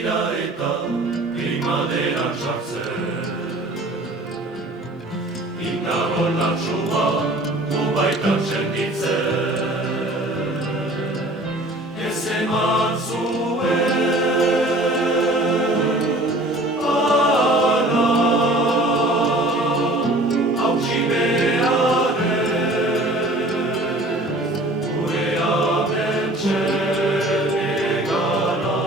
dira eta primaderan sartzen. Indago latxua gu baitan senditzen. Ez eman zuen ala hautsi beharrez gure abentzen egana.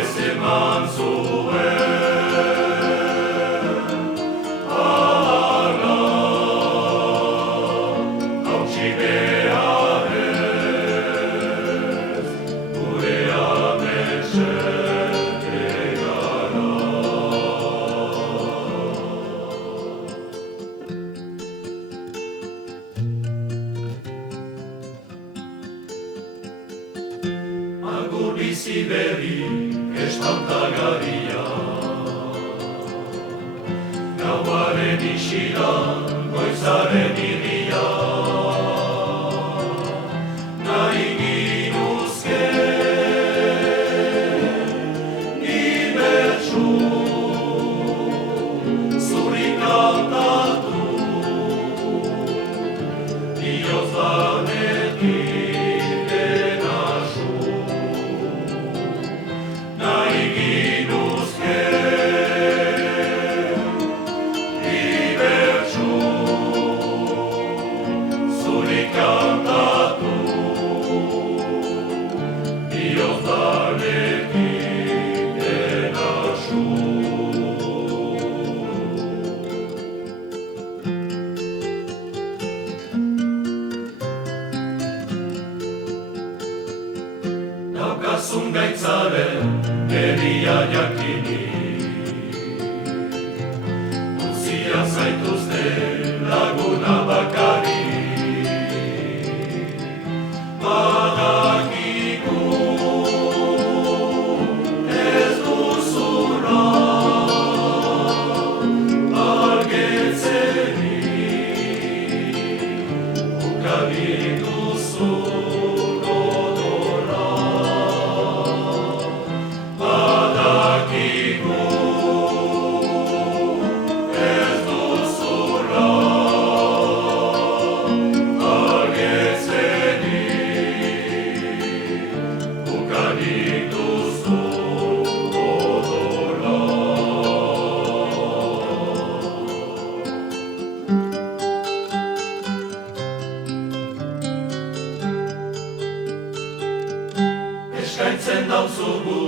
Ez eman zuen ala hautsi beharrez gure abentzen egana. Agur bizi berri estantagaria, gauaren isila, goizaren irria. Nahi ginuzke ni bertsu zuri kantatu, bihotz lanetik denazu. Nahi ginuzke ni bertsu zuri kantatu, bihotz lanetik denazu. Daukazun gaitzaren eria jakinik, utzia zaituzte laguna bakarik. Badakigu ez duzula argetzerik, ukarik duzun odorra. Badakigu ez duzula argetzerik, ukarik duzun odorra. Eskaintzen dauzugu